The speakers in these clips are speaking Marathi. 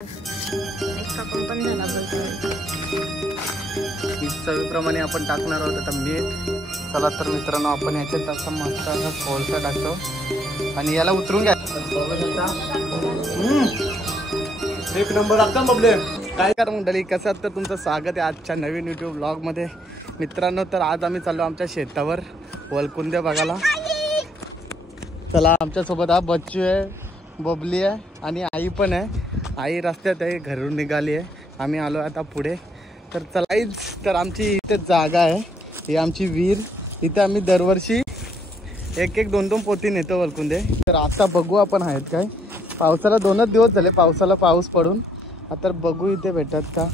पण झाला चवीप्रमाणे आपण टाकणार आहोत आता मीठ. चला तर मित्रांनो आपण याच्यात असा मस्त असा कोळसा टाकतो आणि याला उतरून घ्या. एक नंबर आता बबले काय कर मंडळी, कसं तर तुमचं स्वागत आहे आजच्या नवीन युट्यूब ब्लॉग मध्ये. मित्रांनो तर आज आम्ही चाललो आमच्या शेतावर वलकुंदे बघायला. चला आमच्यासोबत हा बच्चू आहे, बबली आहे आणि आई पण आहे. आई रस्त्यात आहे, घरून निघाली आहे. आम्ही आलो आता पुढे. तर चलाईच तर आमची इथे जागा आहे, ही आमची विहीर. इथे आम्ही दरवर्षी एक एक दोन दोन पोती नेतो वलकुंदे. तर आता बघू आपण आहेत काय. पावसाला 2च दिवस झाले, पावसाला पाऊस पडून. आता बघू इथे भेटत का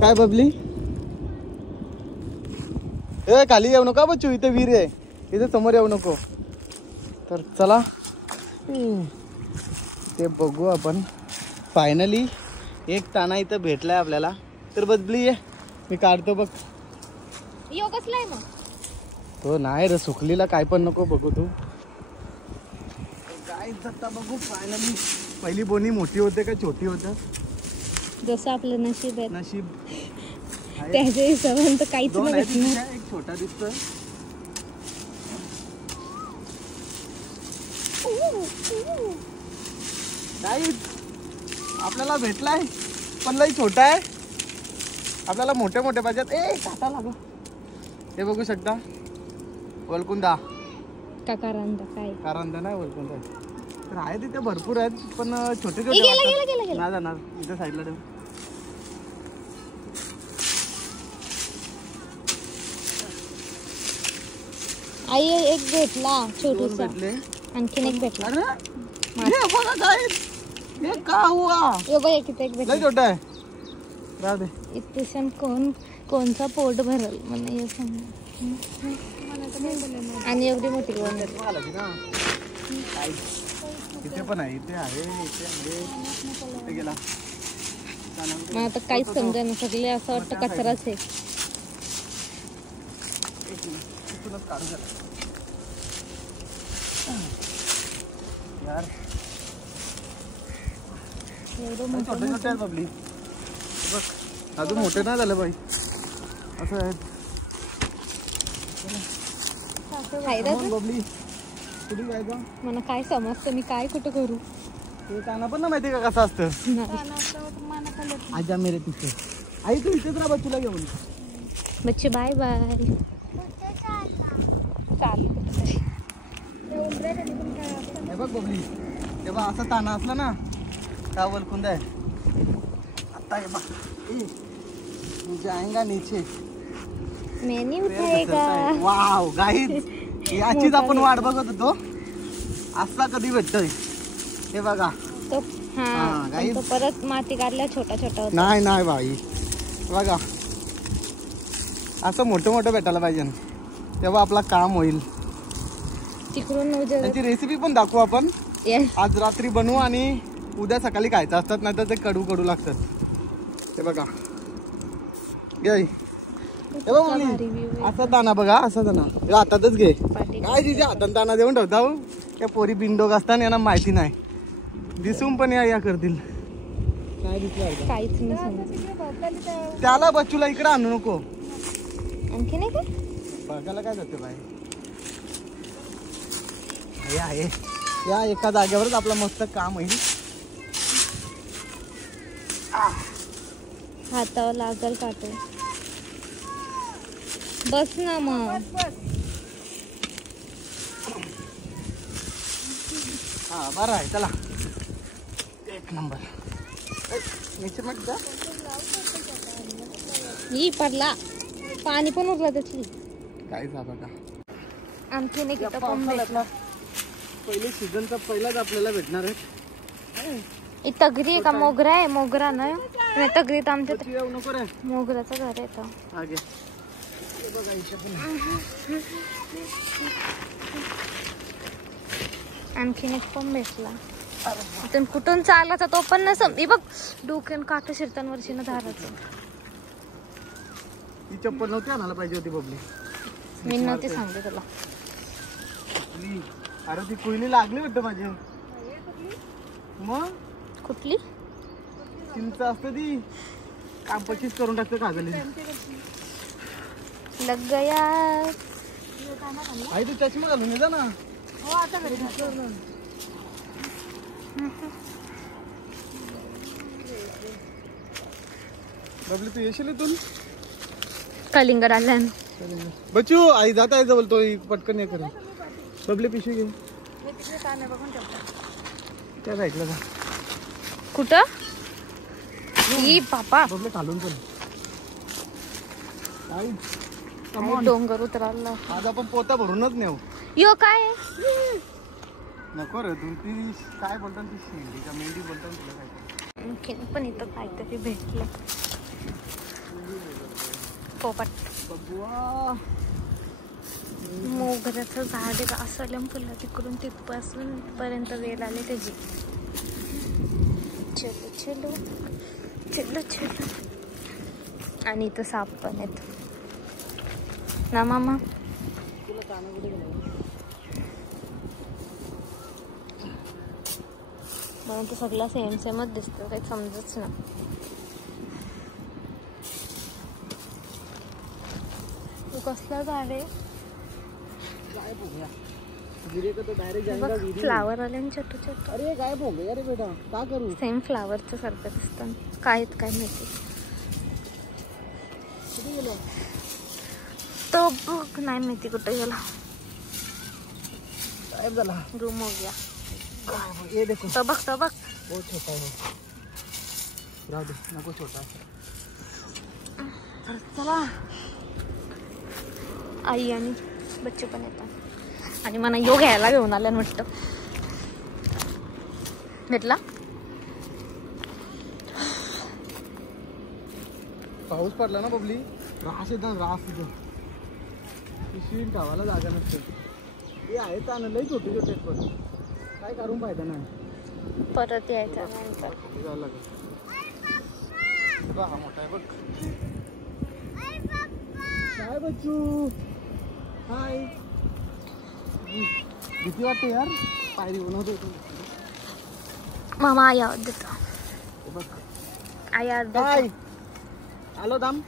काय. बबली ए खाली येऊ नका बच्चू, इथे विहीर आहे, इथे समोर येऊ नको. तर चला ते बघू आपण. फायनली एक ताना इथं भेटलाय आपल्याला. तर बबली आहे, मी काढतो बघ. कसलाय मग हो नाही रे, सुकलीला काय पण नको बघू तू. काय जाता बघू. फायनली पहिली बोनी मोठी होते का छोटी होतं, जसं आपलं नशीब आहे. नशीब त्याच्या हिशोबाने तर काहीच नाही. एक छोटा दिसतोय. आपल्याला भेटलाय पण लई छोटा आहे. आपल्याला मोठे मोठे पाहिजेत. ए काटा लागला. हे बघू शकता वलकुंदा का कारंदा काय कारंदा नाही वलकुंदा. तर आहे तिथे भरपूर आहेत पण छोटे छोटे नाही जाणार. इथे साईडला ठेव. आई एक भेटला छोटूसा, आणखीन एक भेटला. ये का हुआ? यो बाई किती एक भेटला. छोटा आहे. राहू दे. इथे कोणचा पोट भरल म्हणून हे सांग. आणि एवढी मोठी गोंड इथे पण आहे, इथे आहे, इथे आहे. इथे गेला. मला तर काहीच समजा ना, सगळे असं वाटतं कचराच आहे. यार एवढं छोटे छोटे आहेत बबली. बघ अजून मोठे नाही झाले बाई. असं आहेत बबली. कुठे जायचं मला काय समजतं, मी काय कुठं करू. ते काना पण ना माहिती का कसं असतं. आजा मेरे तिथे. आई तू इथेच राहा तुला घेऊन. बच्चे बाय बाय. हे बघ बबली, तेव्हा असं ताना असलं ना का वलकुंद आहे. आता हे बघ जाएगा नीचे. मैं नहीं उठाएगा. वाव गाईज, याचीच आपण वाट बघत होतो. असा कधी भेटतोय हे बघा. तो तो परत माती काढल्या छोटा छोटा होता. नाही नाही बाई बघा, असं मोठं मोठं भेटायला पाहिजे ना, तेव्हा आपला काम होईल. तिकडून त्याची रेसिपी पण दाखवू आपण. आज रात्री बनवू आणि उद्या सकाळी खायचं असतात, नाही तर ते कडू कडू लागतात. हे बघा हे बघ असा दाना बघा, असा दाना हातातच घे. काय तिच्या हातात दाना देऊन ठेवता हो. त्या पोरी बिंडोग असताना यांना माहिती नाही, दिसून पण या करतील. काय दिसलं काहीच नाही. त्याला बच्चूला इकडे आणू नको. आणखी नाही काय बघायला काय जाते बाई. हे आहे या एका जागेवरच आपलं मस्त काम होईल. हातावर लागल काटो. बस ना मग. हा बरं आहे. चला एक नंबर. ही पडला, पाणी पण उरला त्याची. काय बघा आणखीन एक पहिले सीझनचा पहिलाच आपल्याला भेटणार आहे. तगरी आहे का मोगरा आहे. मोगरा नाही तगरी तर आमच्या नको रे, मोगराचं घर आहे तर. आणखीन एक पण भेटला. इथून कुठून चालायचा तो पण नसम. बघ डोक्यान काट शिरतांवरची ना धाराचं. ती चप्पल नव्हती आणायला पाहिजे होती बबली. मी नव्हती सांगते तुला. अरे ती कुईली लागली वाटतं माझी. मग कुठली चिंच असते ती कापचीच करून टाकते कागली. लग गया. आई तू चष्मा घालून ये जा ना. हो आता बबली तू येशील इथून. कलिंगड आल्यान बच्चू आई जात आहे जवळ तो पटकन हे करे. बबली पिशवी घे. त्या साईडला जा. कुठं ई पापा बबली खालून चल. आई डोंगर उतरायला. आज आपण पोता भरूनच नेऊ. यो काय नको रे तू ती काय बोलतात ती शेंडी का मेंढी बोलतात तुला काय. आणखीन पण इथं काहीतरी भेटलं. पोपट बबुआ मोगऱ्याचं झाड आहे असं फुलं तिकडून तिथपासून पर्यंत वेल आले त्याची. चलो चलो चलो चलो. आणि इथं साप पण आहेत ना मामा. म्हणून तर सगळं सेम सेमच दिसतं काही समजच ना. तू कसला झाड आहे. फ्लावर आले छोटे छोटे. अरे काय भोग अरे बेटा का करू. सेम फ्लावरचं सारखं दिसतं. काय काय माहिती. तो बघ नाही माहिती कुठे गेला. साहेब झाला रूम हो गया. ये देखो तो बघ बहुत छोटा है. राहू दे नको छोटा. चला आई आणि बच्चू पण येतात. आणि मला यो घ्यायला घेऊन आल्या वाटतं. भेटला. पाऊस पडला ना बबली. रास येतात रास तिथं. पिशवी ठेवायला जागा नसते. हे आहे ताण लई छोटे छोटे पण काय करून फायदा नाही. परत यायचा नंतर. हा मोठा आहे बघ. काय बच्चू हाय. भीती वाटते यार. पायरी बनवतो मामा आई आवाज देतो. बघ आई आवाज हाय. देतो. आलो दाम.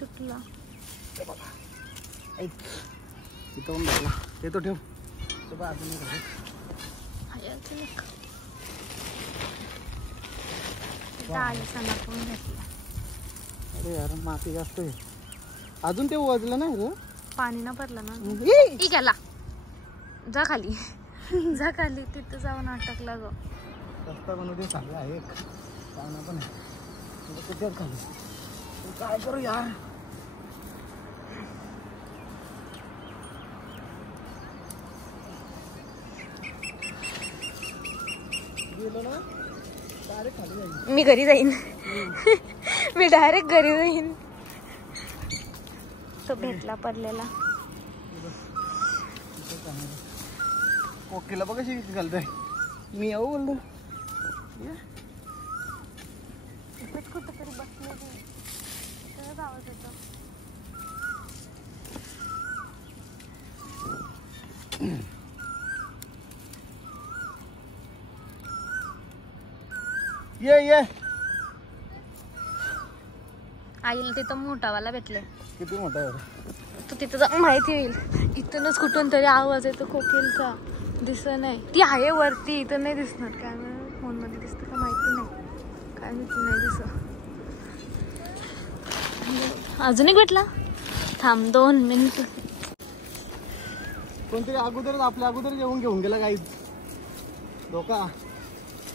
तुटला. इथं पण बघला येतो ठेव. अरे यार माती जास्त आहे. अजून ते वाजलं नाही रे. पाणी ना भरलं ना. गेला. जा खाली जा खाली. तिथं जाऊन अटकला गो. रस्ता बनवते चालू आहे. पाहुणा पण आहे कुठे खाली. काय करू यार. मी घरी जाईन. मी डायरेक्ट घरी जाईन. तो भेटला पडलेला. कोकीला बघ कशी घालतोय. मी येऊ बोललो. कुठं तरी बसले त्याचाच आवाज येतो. ये आईला तिथं मोठावाला भेटले. किती मोठा आहे. तू तिथं जाऊन माहिती होईल. इथूनच कुठून तरी आवाज येतो कोकिलचा. दिसत नाही. ती आहे वरती. इथं नाही दिसणार. कॅमेरा फोन मध्ये दिसतं का माहिती नाही. काय माहिती नाही दिसत. अजून एक भेटला. थांब 2 मिनिट. कोणतरी अगोदरच आपल्या अगोदर येऊन घेऊन गेला. काही धोका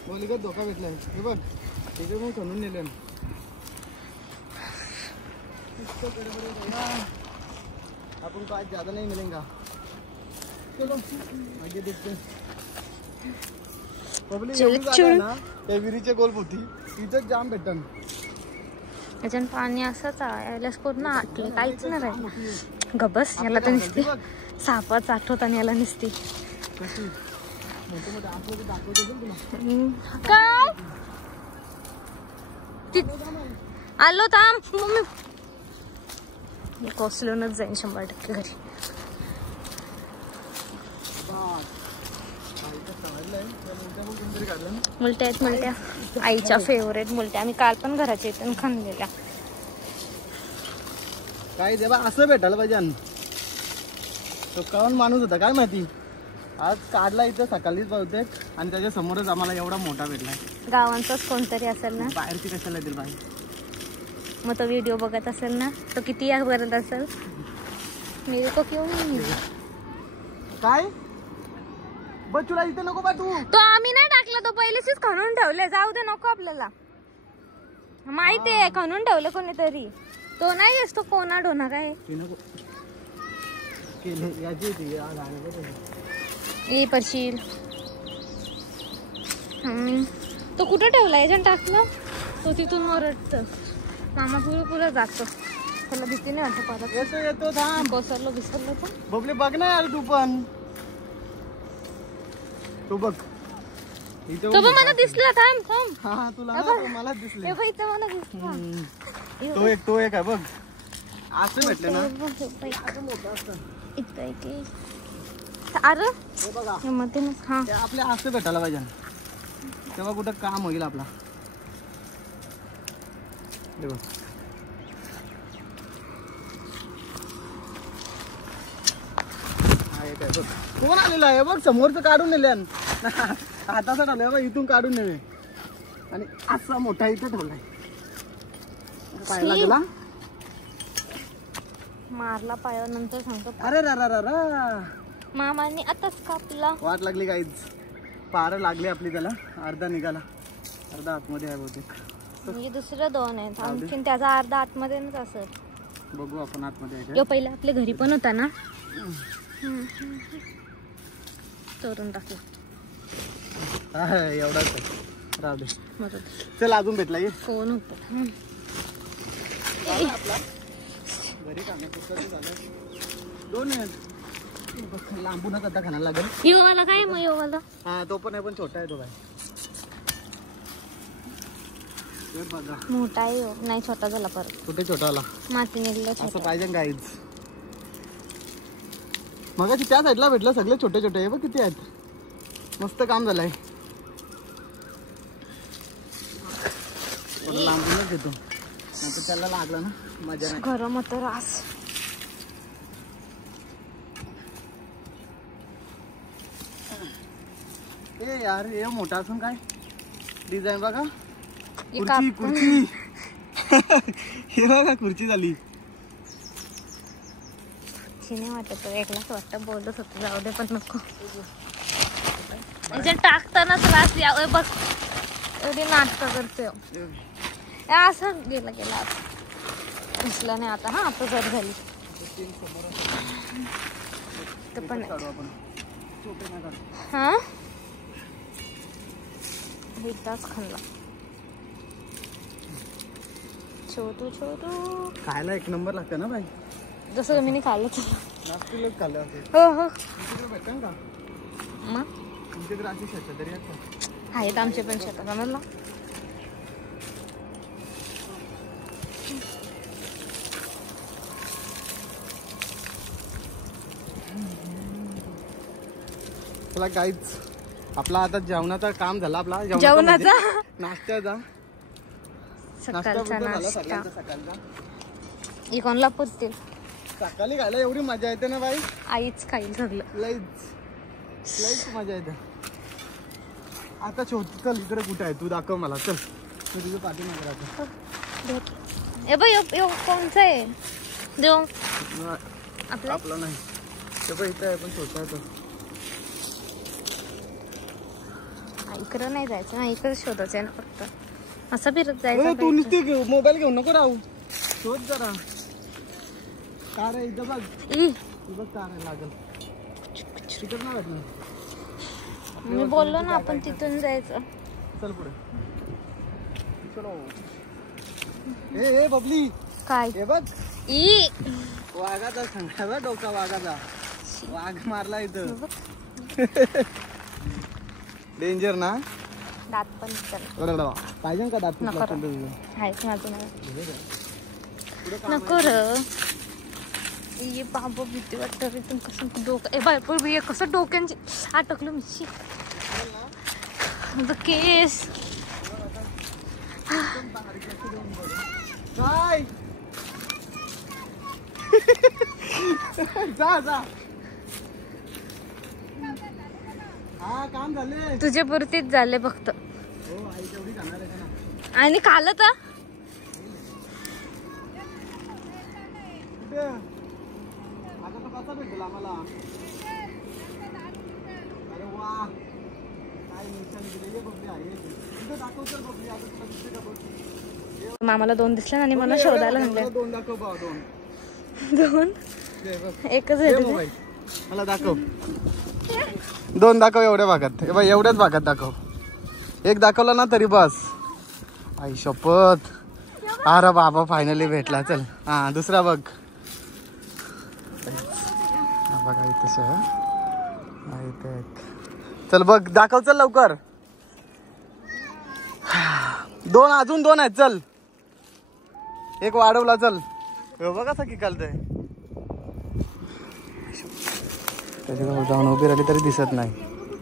बोली का धोका भेटलाय. हे बघ तिथे पण खणून नेले. अपन को आज ज्यादा नहीं मिलेगा. चलो आगे देखते हैं. ना विहिरीच्या गोलभोवती इथं जाम भेटन. त्याच्यानं पाणी असंच यायलाच पूर्ण आटले. काहीच नाही राहिलं. गबस याला तर नुसती सापाच आठवताना याला नुसती. काय आलो थांब मम्मी. मी कोसलूनच जाईन 100% घरी. मुलट्या आहेत मुलट्या, आईच्या फेवरेट मुलट्या. आम्ही काल पण घराच्या इथून खाल्लेल्या. काय देवा असं भेटायला पाहिजे. अन्न तो काऊन माणूस होता काय माहिती, आज काढला इथं सकाळीच बहुतेक आणि त्याच्या समोरच आम्हाला एवढा मोठा भेटलाय. गावांचाच कोणतरी असेल ना, बाहेरची कशाला येतील बाहेर. मग तो व्हिडिओ बघत असेल ना, तो किती या करत असेल. मेरे को क्यों नहीं मिला काय बच्चूला इथे नको पाठवू. तो आम्ही नाही टाकला, तो पहिलेच खणून ठेवले. जाऊ दे नको आपल्याला, माहिती आहे खणून ठेवलं कोणीतरी. तो नाही असतो कोणा डोना काय ये परशील. तो कुठं ठेवला याच्यानं टाकलं. तो तिथून ओरडत. मामा पुरं जातो, त्याला भीती नाही वाटत. परत येतो येतो थांब. कोसरलो बिसरलो तर बबली बघ ना यार तू पण. तो बघ इथे तो पण मला दिसला. थांब थांब. हा तुला मला दिसले. इथं मला दिसला. तो एक आहे बघ. असं भेटले ना इथं एक अरे मध्ये हा आपल्या असं भेटायला पाहिजे तेव्हा कुठं काम होईल आपला. कोण आलेलं आहे बघ, समोरचं काढून नेले. हाताचा ठेवलाय बघ, इथून काढून नेले आणि असा मोठा इथं ठेवलाय. पाहायला गेला मारला पायानंतर सांगतो. अरे रा रा रा मामाने आताच कापला. वाट लागली काहीच. पार लागली आपली त्याला. अर्धा निघाला, अर्धा आतमध्ये आहे बहुतेक. म्हणजे दुसरं 2 आहेत आणखीन. त्याचा अर्धा आतमध्येच असेल. बघू आपण आतमध्ये आहे. यो पहिला आपल्या घरी पण होता ना, तोरून टाकला. एवढाच राहू दे. मदत चल अजून भेटला ये. कोण होत घरी झालं 2 आहेत. लांबूनच आता खायला लागेल. योवाला काय मग योवाला. हा तो पण आहे पण छोटा आहे. तो काय बघा मोठा आहे यो. नाही छोटा झाला परत. कुठे छोटा आला. माती निघलं असं पाहिजे गाईज. मगाशी त्या साईडला भेटलं सगळे छोटे छोटे आहे बघ किती आहेत. मस्त काम झालंय. लांबूनच घेतो नंतर त्याला लागला ना मजा नाही. गरम होतं रास. ए यार हे मोठा असून काय डिझाईन बघा. खुर्ची खुर्ची हे बघा खुर्ची झाली. नाही वाटत एकलाच वाटतं. बोलत होतं जाऊ दे पण नको. टाकतानाच रास यावं बघ. एवढी नाटकं करते असं. गेला गेला दिसलं नाही आता. हा आता जर झाली तर पण हा एकदाच खाल्ला. छोटू छोटू खायला 1 नंबर लागतं ना बाई. जसं मी खाल्लं नाश्त्यालाच खाल्लं असेल. हो हो भेटतं का मग. तुमच्याकडे अशी शेतात तरी आहेत आमचे पण शेतात. आम्हाला चला गाईज आपला आता जेवणाचा काम झाला. आपला जेवणाचा नाश्त्याचा सकाळचा नाश्ता सकाळचा इकोनला पुरतील. सकाळी खायला एवढी मजा येते ना बाई. आईच खाईल सगळं. लईच मजा येते. आता शोध. चल इकडे कुठे आहे तू दाखव मला. चल तू तुझं पाठीमागे राहतो. ए बाई यो कोणचं आहे देव आपला नाही ते पण इथं आहे पण छोटा आहे तो. इकडं नाही जायचं ना, इकडे शोधायचं आहे ना फक्त. असं फिरत जायचं. तू नुसती मोबाईल घेऊन नको राहू. शोध जरा. कार आहे इथं बघ. बघ कार आहे लागल तिकडं नाही वाटलं. मी बोललो ना आपण तिथून जायचं. चल पुढे. ए बबली काय हे बघ ई वाघाचा सांगा डोका. वाघाचा वाघ मारला इथं. डेंजर ना. दात पण निघतात. पाहिजे का दात? नको आहेच माझं नको र. ये बाबा भीती वाटतं रे. तुम कसं डोकं ए भरपूर बिये कसं डोक्यांची अटकलं मिशी माझं केस. जा जा. हा काम झाले. तुझे पुरतीच झाले फक्त. हो आई तेवढी जाणार आहे ना. आणि खाल्लं तर कुठे आता तो कसा भेटेल आम्हाला? अरे वा काय निशाणी दिलेली बघली आहे. तिथं दाखव तर बघली. आता तुला दिसते का बघ. मामाला 2 दिसले आणि मला शोधायला लागले. 2 दाखव बा. 2 एकच मोबाईल मला दाखव. 2 दाखव एवढ्या भागात. हे बाई एवढ्याच भागात दाखव. 1 दाखवला ना तरी बस. आई शपथ. अरे बाबा फायनली भेटला. चल हा दुसरा बघ. बघा इथे चल बघ दाखव. चल लवकर. 2 अजून 2 आहेत. चल 1 वाढवला. चल बघा कसा की कालतंय. त्याच्याजवळ जाऊन उभी राहिली तरी दिसत नाही.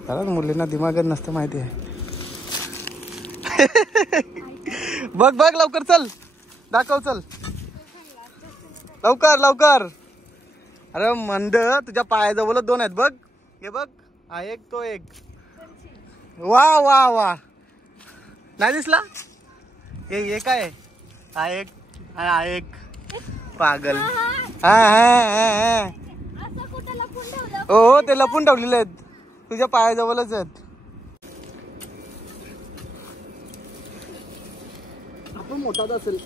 कारण मुलींना दिमागच नसतं माहिती आहे. बघ बघ लवकर. चल दाखव. चल लवकर लवकर. अरे मंद तुझ्या पायाजवळच 2 आहेत बघ. हे बघ हा 1 तो 1. वा वा वा. नाही दिसला. हे काय हा 1 हा 1 पागल. हा हा हो ते लपून ठेवलेले आहेत. तुझ्या पायाजवळच आहेत. आपण मोठाच असेल.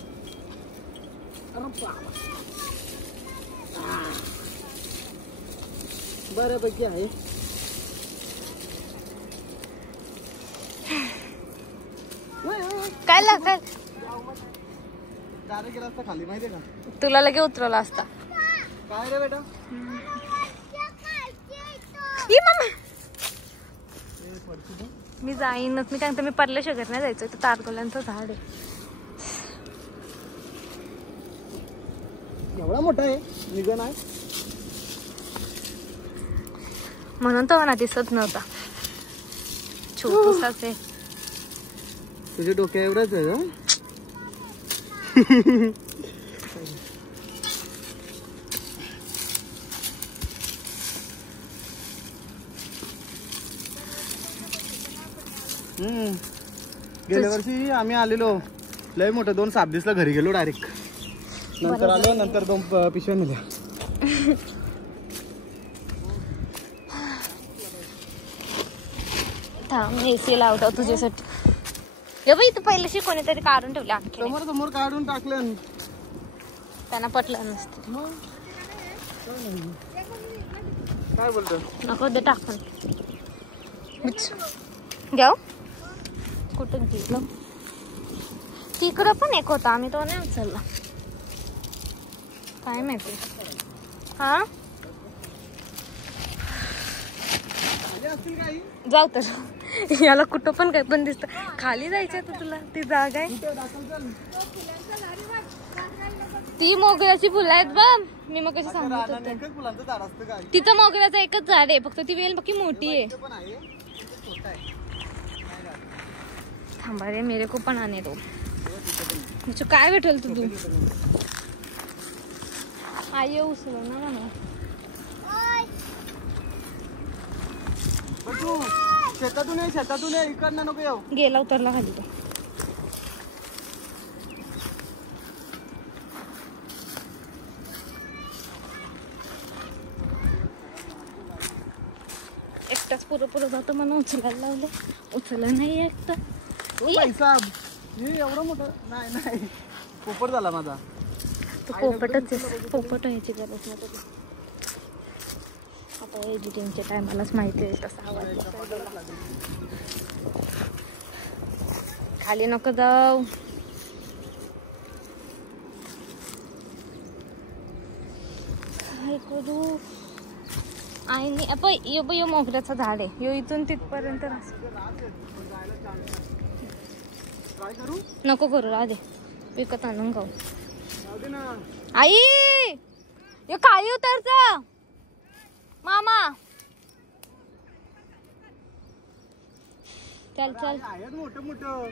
बऱ्यापैकी आहे. काय लागत डायरेक्ट गेला असता खाली माहितीये का? तुला लगे उतरवला असता. काय रे बेटा? मी जाईनच. मी काय मी पडल्या शकत नाही जायचं. तर तारगोल्यांचं झाड आहे. एवढा मोठा आहे निघन आहे म्हणून तो मला दिसत नव्हता. छोटूसाच आहे. तुझ्या डोक्या एवढाच आहे का? गेल्या वर्षी आम्ही आलेलो. लय मोठं 2 साप दिसलं. घरी गेलो डायरेक्ट. नंतर आलो. नंतर 2 पिशव्या नेल्या. थांब एसी लावतो तुझ्यासाठी. हे बाई इथं पहिल्याशी कोणीतरी काढून ठेवले. अख्खे समोर समोर काढून टाकलं. त्यांना पटलं नसतं. काय बोलतो? नको दे टाकून. घ्या कुठं गेलं. तिकडं पण 1 होता. आम्ही तो नाही उचलला. काय माहिती. हा जाऊ तर. याला कुठं पण काय पण दिसत. खाली जायचं तर तुला ती जागा आहे. ती मोगऱ्याची फुलं आहेत बघ. मी मग कशी सांगत होते. तिथं मोगऱ्याचं एकच झाड आहे. फक्त ती वेल बाकी मोठी आहे. थांबा रे मेरे को पण आने दो. म्हणजे काय भेटेल तू आई उचल ना म्हणा. शेतातून इकडनं नको येऊ. गेला उतरला खाली तो. एकटाच पुरं जातो म्हणून उचलायला लावलं. उचललं नाही एकटा. एवढं मोठं नाही. पोपट झाला माझा. तो पोपटच आहे. पोपट व्हायची गरज नाही. आता एडिटिंगच्या टायमालाच माहिती आहे तसा आवाज. खाली नको जाऊ. काय करू. आईने यो मोगऱ्याचं झाड आहे. यो इथून तिथपर्यंत. ट्राय करू? नको करू, राहू दे. विकत आणून खाऊ. जाऊ दे ना. आई हे खाली उतरचा मामा. चल चल. आहे मोठं मोठं.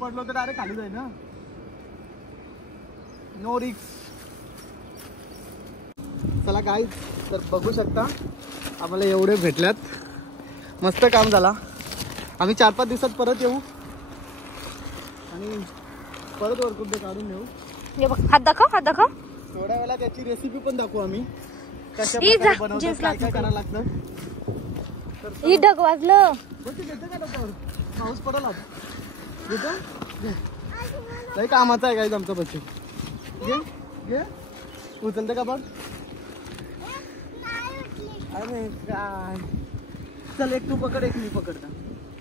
पडलो तर डायरेक्ट खाली जाईल ना. नो रिक्स. चला गाईज, तर बघू शकता आम्हाला एवढे भेटल्यात. मस्त काम झाला. आम्ही 4-5 दिवसात परत येऊ आणि परत वरकुंडे काढून नेऊ. हे बघ, हात दाखव, हात दाखव. थोड्या वेळा त्याची रेसिपी पण दाखवू आम्ही. कशा ही प्रकारे जा, बनवतात, जीन्स काय काय लागतं. करायला लागतं. ही ढग वाजलं. घेतं का डोक्यावर? पाऊस पडला घेतो. लई कामाचा आहे गाईज आमचा बच्चू. घे घे. उचलते का बघ. अरे काय. चल एक तू पकड, एक मी पकडता.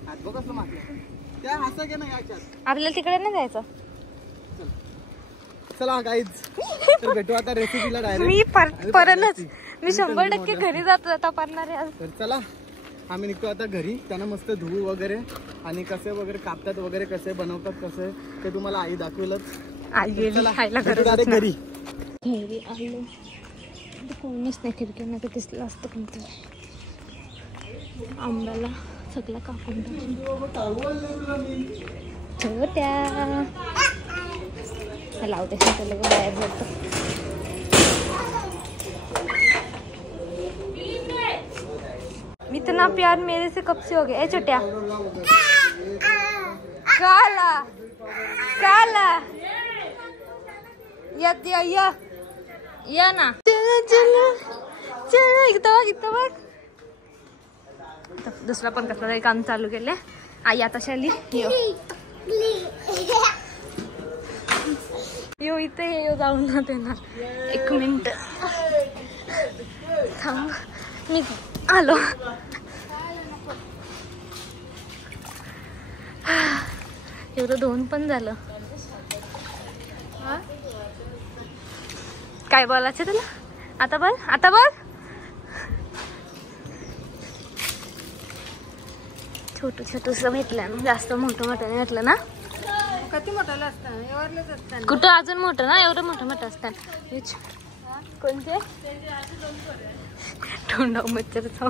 हात बघ असं मागलं. त्या हसा घे ना याच्यात. आपल्याला तिकडे नाही जायचं. चला गाईज, तर भेटू आता रेसिपीला डायरेक्ट. मी परनच मी 100% घरी जात जाता पारणार आहे. तर चला आम्ही निघतो आता घरी. त्यांना मस्त धुवू वगैरे आणि कसे वगैरे कापतात वगैरे, कसे बनवतात कसे ते तुम्हाला आई दाखवेलच. खायला डायरेक्ट घरी. घरी आलो कोणीच नाही. खिडक्यांना ते दिसलं असतं कोणतं. आंब्याला सगळं कापून छोट्या लावते लोक बाहेर जातं. इतना प्यार मेरे से कब से हो गया. ए छोट्या काला काला या ना. चलो चलो चलो. इथं बघ. दुसरा पण कसलं तरी काम चालू केले. आई आता शाली यो इथे ये. जाऊन ना देणार. 1 मिनिट थांब, मी आलो. एवढं 2 पण झालं. काय बोलायचं तुला आता? बघ आता बघ. छोटं छोटंसं भेटलं ना, जास्त मोठं मोठं नाही भेटलं ना. किती मोठं असतं एवढंच असतं. कुठं अजून मोठं ना, एवढं मोठं मोठं असतात. कोणते तोंडाव मच्छर चाव.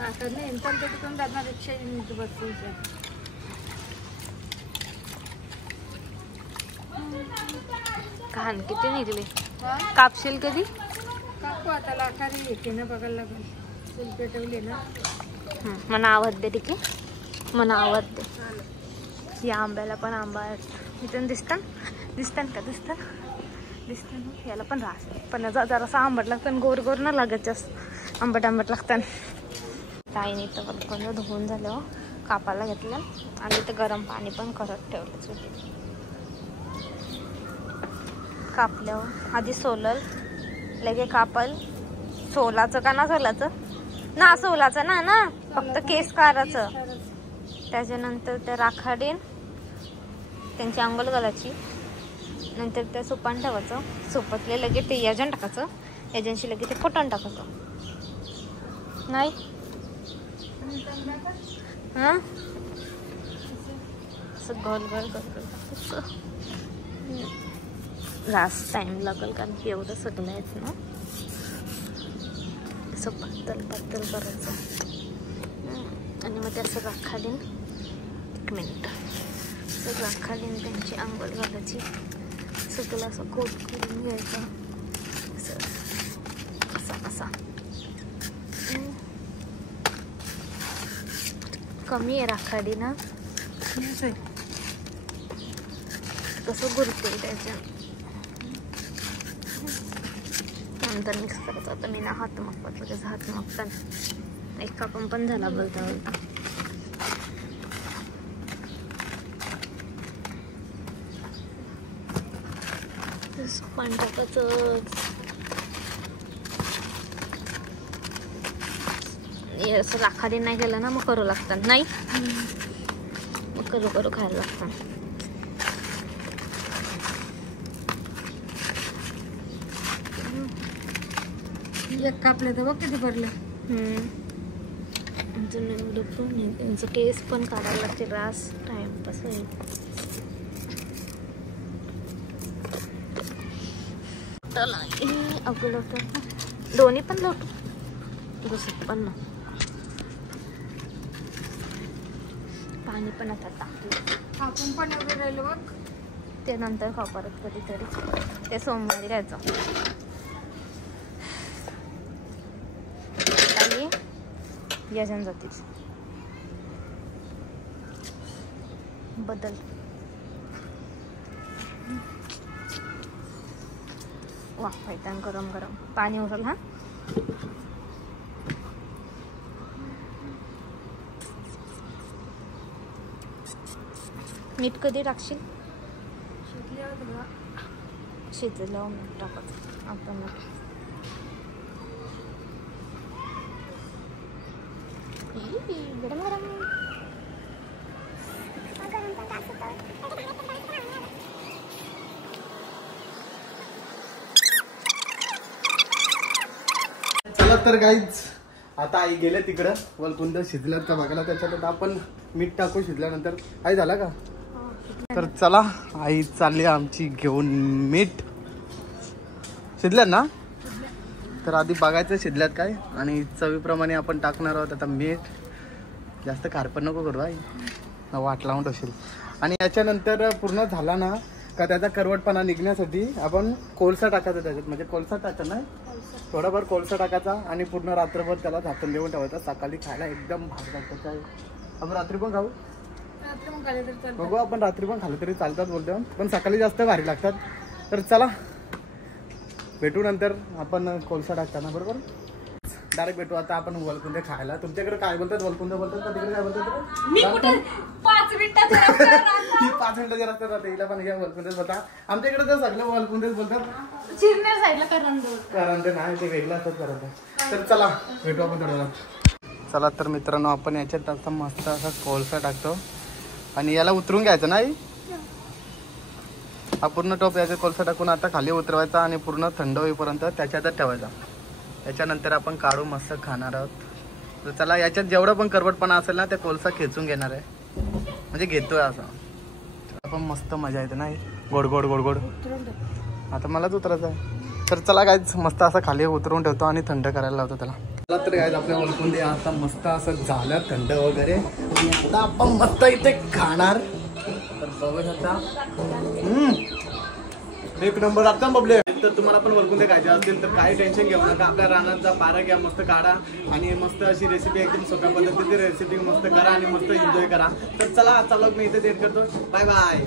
नाही तिकडून जाणार रिक्षा बसून. घाण किती निघले. कापशील कधी? काकू आता लाखारी येते ना, बघायला लागेल. चूल पेटवली ना. मला आवाज दे. ठीक आहे, मला आवाज दे. या आंब्याला पण आंबा इथून दिसतात का? दिसतात. याला पण रास आहे, पण जरासा आंबट लागतं. गोर गोर ना लागत, जास्त आंबट लागतात. ताईने तर पण धुवून झालं, कापायला घेतलं आणि ते गरम पाणी पण करत ठेवलं चुलीत. कापल्यावर आधी सोलल, लगे कापल. सोलाचं का ना सोलाचं ना, सोलाचं ना फक्त केस काढायचं. त्याच्यानंतर त्या राखाडीन त्यांची अंघोळ घालायची. नंतर त्या सुपान ठेवायचं. सुपातले लगे ते याजन टाकायचं. याजनशी लगे ते फुटाण टाकायचं. नाही हां, असं गोल गोल लास्ट टाइम लागेल, कारण की एवढं सगळं आहेत ना. असं पातळ करायचं आणि मग त्या सगळं खालीन 1 मिनिट सगळं खालीन त्यांची आंघोळ घालायची. सगळं असं कोट करून घ्यायचं. असा कमी आहे राखाडी ना, कसं गुरते त्याच्या. नंतर मिक्स करायचं. आता मी ना हात मागतात, लगेच हात मागतात. एक कापण पण झाला बोलता बोलता. पाणी टाकायचं. असं राखाडी नाही केलं ना, मग करू लागतात. नाही मग करू खायला लागतात. एक कापले तर बघ किती भरलं. अजून एवढं पण नाही, त्यांचं केस पण काढायला लागते. रास टाइमपास होईल. अगं दोन्ही पण लोट घुसत पण ना. पाणी पण आता टाकलं. आपण पण एवढं राहिलो बघ. ते नंतर खाऊ परत कधीतरी. ते सोमवारी घ्यायचं. याच्यानं जातीच बदल. वा पायतान गरम गरम पाणी उरल. हा मीठ कधी टाकशील? शिजल्यावर मीठ टाकायचं आपण. गरम गरम चला तर गाईज आता आई गेले तिकडं वलकुंद शिजलं का बघायला. त्याच्यात आपण मीठ टाकू शिजल्यानंतर. आई झाला का? तर चला आई चालली आमची घेऊन मीठ. शिजल्यात ना? तर आधी बघायचं शिजल्यात काय आणि चवीप्रमाणे आपण टाकणार आहोत आता मीठ. जास्त खारपण नको करू आई, वाट लावून ठेवशील. आणि याच्यानंतर पूर्ण झाला ना का त्याचा करवटपणा निघण्यासाठी आपण कोळसा टाकायचा त्याच्यात. म्हणजे कोळसा टाकायचा नाही, थोडाफार कोळसा टाकायचा आणि पूर्ण रात्रभर त्याला झाकून देऊन ठेवायचा. सकाळी खायला एकदम भारी लागतं. आपण रात्री पण खाऊ. बघू आपण रात्री पण खाल्लं तरी चालतात बोलतो, पण सकाळी जास्त भारी लागतात. तर चला भेटू नंतर. आपण कोळसा टाकताना बरोबर डायरेक्ट भेटू. आता आपण वलकुंदे खायला. तुमच्याकडे काय बोलतात? वलकुंदे बोलतात का तिकडे काय बोलतात? मी कुठे 5 मिनिटात ही 5 मिनिटाच्या रस्त्यात राहते. हिला पण घ्या वलकुंदेच बोलतात. आमच्याकडे तर सगळे वलकुंदेच बोलतात. चिरनेर साईडला करंदे नाही, ते वेगळं असतात करंदे. तर चला भेटू आपण थोड्या वेळात. चला तर मित्रांनो आपण याच्यात आता मस्त असा कोळसा टाकतो आणि याला उतरून घ्यायचं नाही. हा पूर्ण टोप याचा कोळसा टाकून आता खाली उतरवायचा आणि पूर्ण थंड होईपर्यंत त्याच्यातच ठेवायचा. त्याच्यानंतर आपण काढू मस्त खाणार आहोत. तर चला याच्यात जेवढं पण करवटपणा असेल ना ते कोळसा खेचून घेणार आहे. म्हणजे घेतोय असं आपण. मस्त मजा येते ना गोड गोड गोड गोड. आता मलाच उतरायचं आहे. तर चला गाईज मस्त असं खाली उतरवून ठेवतो आणि थंड करायला लावतो त्याला. चला तर गाईज आपल्या वलकुंदे आता मस्त असं झालं थंड वगैरे. आणि आता आपण मस्त इथे खाणार. तर बघू शकता एक नंबर आता बबले. तर तुम्हाला पण वलकुंदे खायचे असतील तर काही टेन्शन घेऊ नका. आपल्या रानाचा पारा घ्या, मस्त काढा आणि मस्त अशी रेसिपी एकदम सोप्या पद्धतीची रेसिपी मस्त करा आणि मस्त एन्जॉय करा. तर चला आजचा व्लॉग मी इथे एंड करतो. Bye bye.